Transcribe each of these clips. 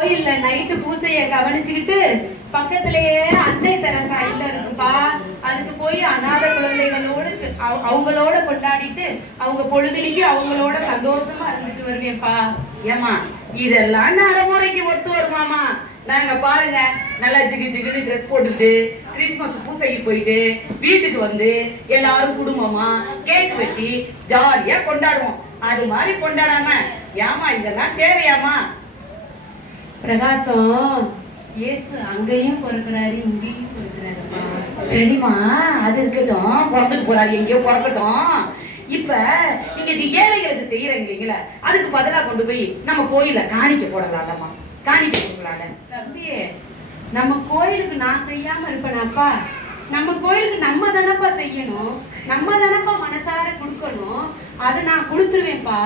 கோயில்ல நைட்டு பூசைய கவனிச்சுக்கிட்டு பக்கத்திலேயே அன்னை தெரசா இல்ல இருக்குப்பா. அதுக்கு போய் அநாத குழந்தைகளோட அவங்களோட கொண்டாடிட்டு அவங்க பொழுதுலிக்கு அவங்களோட சந்தோஷமா இருந்துட்டு வருவேன்ப்பா. ஏமா இதெல்லாம் நடைமுறைக்கு ஒத்து வருமாமா? நாங்க பாருங்க நல்லா ஜிகு ஜிகுன்னு ட்ரெஸ் போட்டுட்டு கிறிஸ்துமஸ் பூசைக்கு போயிட்டு வீட்டுக்கு வந்து எல்லாரும் குடும்பமா கேக் வெட்டி ஜாலியா கொண்டாடுவோம். அது மாதிரி கொண்டாடாம ஏமா இதெல்லாம் தேவையாமா? பிரகாசம் இயேசு அங்கேயும் பிறக்கிறாரு இங்கேயும் பிறக்கிறாருப்பா. சரிம்மா, அது இருக்கட்டும், பிறந்துட்டு போறாரு எங்கேயோ பிறக்கட்டும். இப்ப நீங்க இது ஏழைகளுக்கு செய்யறீங்க இல்லைங்களா, அதுக்கு பதிலா கொண்டு போய் நம்ம கோயில காணிக்க போடலாம்மா, காணிக்க போடலாம்ல. தம்பி, நம்ம கோயிலுக்கு நான் செய்யாம இருப்பேனாப்பா? நம்ம கோயிலுக்கு நம்ம தானப்பா செய்யணும், நம்ம தானப்பா மனசார கொடுக்கணும். அதை நான் கொடுத்துருவேன்ப்பா.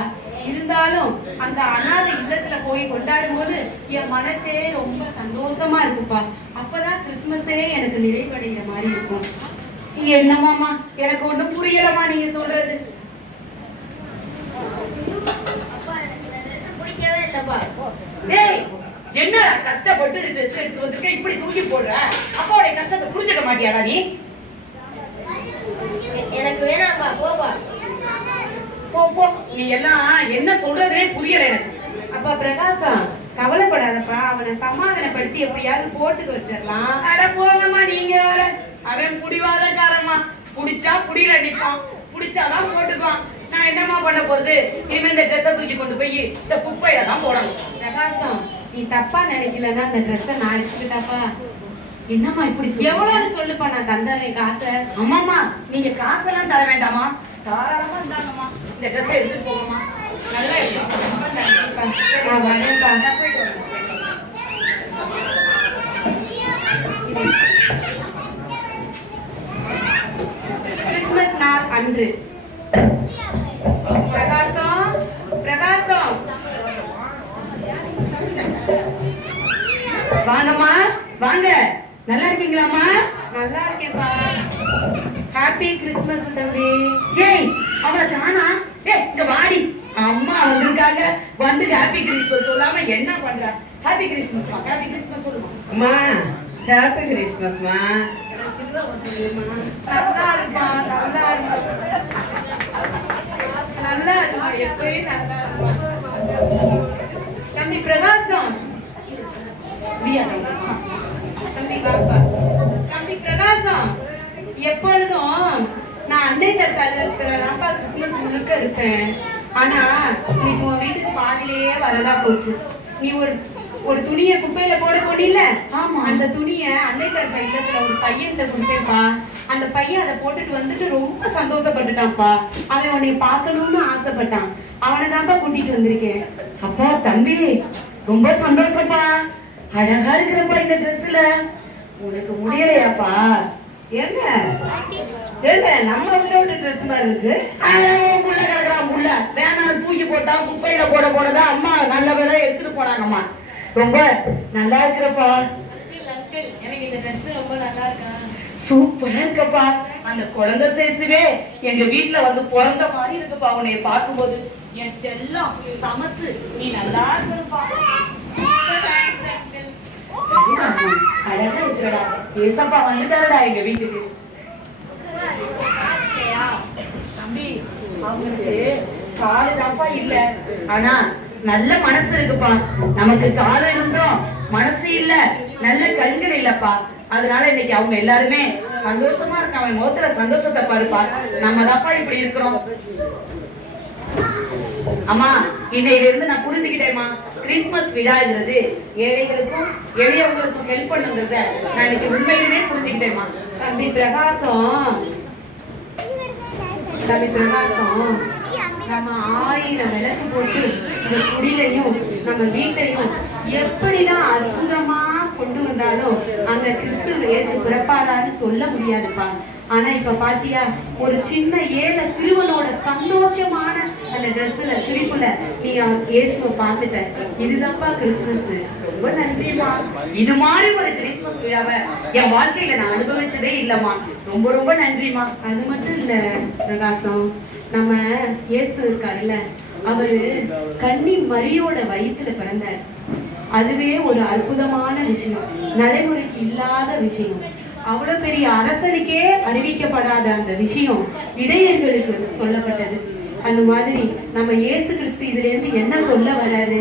இருந்தாலும் அந்த அநாத இல்லத்துல போய் கொண்டாடும் போது என் மனசே ரொம்ப சந்தோஷமா இருக்குப்பா. அப்பதான் கிறிஸ்துமஸே எனக்கு நிறைவடைகிற மாதிரி இருக்கும். என்னமாமா எனக்கு ஒண்ணும் புரியலமா நீங்க சொல்றது. பிடிக்கவே இல்லப்பா. என்ன கஷ்டப்பட்டு ட்ரெஸ் எடுத்து வந்திருக்க, இப்படி தூக்கி போடுற? அப்பாவுடைய கஷ்டத்தை புரிஞ்சுக்க மாட்டியாடா நீ? எனக்கு வேணாம்பா, போப்பா. போ போ, நீ எல்லாம் என்ன சொல்றதே புரியல எனக்கு. அப்பா பிரகாசம், கவலைப்படாதப்பா, அவனை சமாதானப்படுத்தி எப்படியாவது போட்டுக்க வச்சிடலாம். அட போங்கம்மா, நீங்க வேற. அவன் புடிவாதக்காரம்மா, புடிச்சா புடியில நிப்பான், புடிச்சாதான் போட்டுக்குவான். நான் என்னமா பண்ண போறது? இவன் இந்த ட்ரெஸ்ஸை தூக்கி கொண்டு போய் இந்த குப்பையில தான் போடணும். பிரகாசம், நீ தப்பா நினைக்கலன்னா அந்த ட்ரெஸ்ஸை நான் எடுத்துக்கிட்டாப்பா. என்னம்மா இப்படி எவ்வளவுன்னு சொல்லுப்பா, நான் தந்துடுறேன் காசை. அம்மாமா, நீங்க காசெல்லாம் தர வேண்டாமா, தாராளமா இருந்தாங்கம்மா. இந்த ட்ரெஸ்ஸை எடுத்துட்டு போங்கம்மா, நல்லா கிறிஸ்துமஸ் நாள் அன்று. பிரகாசம், பிரகாசம், வாங்கம்மா வாங்க. நல்லா இருக்கீங்களாம்மா? நல்லா இருக்கேன்ப்பா. ஹாப்பி கிறிஸ்துமஸ் தம்பி. ஏய் அவளை காணா? ஏய் இங்க வாடி, அம்மா வந்திருக்காங்க. வந்து ஹாப்பி கிறிஸ்மஸ் சொல்லாம என்ன பண்ற? ஹாப்பி கிறிஸ்மஸ், ஹாப்பி கிறிஸ்மஸ் சொல்லுமா. அம்மா ஹாப்பி கிறிஸ்மஸ்மா. நல்லா இருப்பா, நல்லா இருப்பா, நல்லா இருப்பா, எப்பயும் நல்லா இருப்பா. தம்பி பிரகாசம், தம்பி வாப்பா. தம்பி பிரகாசம், எப்பொழுதும் நான் அன்னை தரிசனத்துலதான்ப்பா கிறிஸ்துமஸ் முழுக்க இருப்பேன். ஆனா நீ உன் வீட்டுக்கு பாதிலேயே வரதா போச்சு. நீ ஒரு துணியை குப்பையில போட போனில்ல, ஆமா, அந்த துணியை அன்னை தரிசன இல்லத்துல ஒரு பையன்கிட்ட கொடுத்தேன்ப்பா. அந்த பையன் அதை போட்டுட்டு வந்துட்டு ரொம்ப சந்தோஷப்பட்டுட்டான்ப்பா. அவன் உன்னை பார்க்கணும்னு ஆசைப்பட்டான். அவனை தான்ப்பா கூட்டிட்டு வந்திருக்கேன். அப்பா தம்பி ரொம்ப சந்தோஷப்பா. அழகா இருக்கிறப்பா இந்த ட்ரெஸ்ல. உனக்கு முடியலையாப்பா? ஏங்க ஏங்க நம்ம விளையாட்டு ட்ரெஸ் மாதிரி இருக்கு. புள்ள கிடக்குறான், புள்ள வேணாம் தூக்கி போட்டா குப்பையில போடதான் அம்மா நல்ல வேலை எடுத்துட்டு போனாங்கம்மா. ரொம்ப நல்லா இருக்கிறப்பா. எனக்கு இந்த ட்ரெஸ் ரொம்ப நல்லா இருக்கா? சூப்பரா இருக்கப்பா. அந்த குழந்தை சேர்த்துவே எங்க வீட்டுல வந்து பிறந்த மாதிரி இருக்குப்பா. உன்னை பார்க்கும்போது என் செல்லம் சமத்து, நீ நல்லா இருக்கணும்ப்பா. அழகா இருக்கிறடா. ஏசப்பா வந்துட்டாரடா எங்க வீட்டுக்கு. தம்பி அவங்களுக்கு காலதாப்பா இல்ல, ஆனா நல்ல மனசு இருக்குப்பா. நமக்கு காலம் இருந்தோம் மனசு இல்ல, நல்ல கண்கள் இல்லப்பா. அதனால இன்னைக்கு அவங்க எல்லாருமே சந்தோஷமா இருக்காங்க. அவன் முகத்துல சந்தோஷத்தை பாருப்பா. நம்ம தான்ப்பா இப்படி இருக்கிறோம். அம்மா இன்னையில இருந்து நான் புரிஞ்சுக்கிட்டேம்மா, கிறிஸ்துமஸ் விழாங்கிறது ஏழைகளுக்கும் எளியவங்களுக்கும் ஹெல்ப் பண்ணுங்கிறத நான் இன்னைக்கு உண்மையிலுமே புரிஞ்சுக்கிட்டேம்மா. தம்பி பிரகாசம், தம்பி பிரகாசம், நம்ம 1000 விளக்கு போட்டு இந்த குடிலையும் நம்ம வீட்டையும் எப்படிதான் அற்புதமா கொண்டு வந்தாலும் அந்த கிறிஸ்து இயேசு பிறப்பாரான்னு சொல்ல முடியாதுப்பா. ஆனா இப்ப பாத்தியா, ஒரு சின்ன ஏழை சிறுவனோட சந்தோஷமான அந்த ட்ரெஸ்ல சிரிப்புல நீ அவன் இயேசுவை பார்த்துட்ட. இதுதான்ப்பா கிறிஸ்துமஸ். ரொம்ப நன்றிமா. இது மாதிரி ஒரு கிறிஸ்துமஸ் விழாவை என் வாழ்க்கையில நான் அனுபவிச்சதே இல்லம்மா. ரொம்ப ரொம்ப நன்றிமா. அது மட்டும் இல்ல பிரகாசம், நம்ம இயேசு இருக்காருல்ல, அவரு கன்னி மரியோட வயிற்றுல பிறந்தார். அதுவே ஒரு அற்புதமான விஷயம், நடைமுறைக்கு இல்லாத விஷயம். அவ்வளவு பெரிய அரசனுக்கே அறிவிக்கப்படாத அந்த விஷயம் இடையர்களுக்கு சொல்லப்பட்டது. அந்த மாதிரி நம்ம இயேசு கிறிஸ்து இதுல இருந்து என்ன சொல்ல வராரு?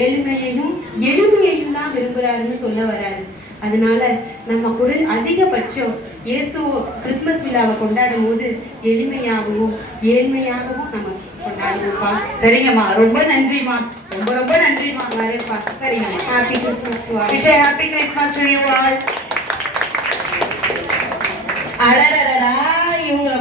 ஏழ்மையையும் எளிமையையும் தான் விரும்புறாருன்னு சொல்ல வராரு. அதனால நம்ம அதிகபட்சம் இயேசு கிறிஸ்துமஸ் விழாவை கொண்டாடும் போது எளிமையாகவும் ஏழ்மையாகவும் நம்ம கொண்டாடுவோம்ப்பா. சரிங்கம்மா, ரொம்ப நன்றிம்மா, ரொம்ப ரொம்ப நன்றிம்மா. வரேப்பா. சரிங்கம்மா. Happy Christmas to all. Wish happy Christmas to you all. அடடடடா, இவங்க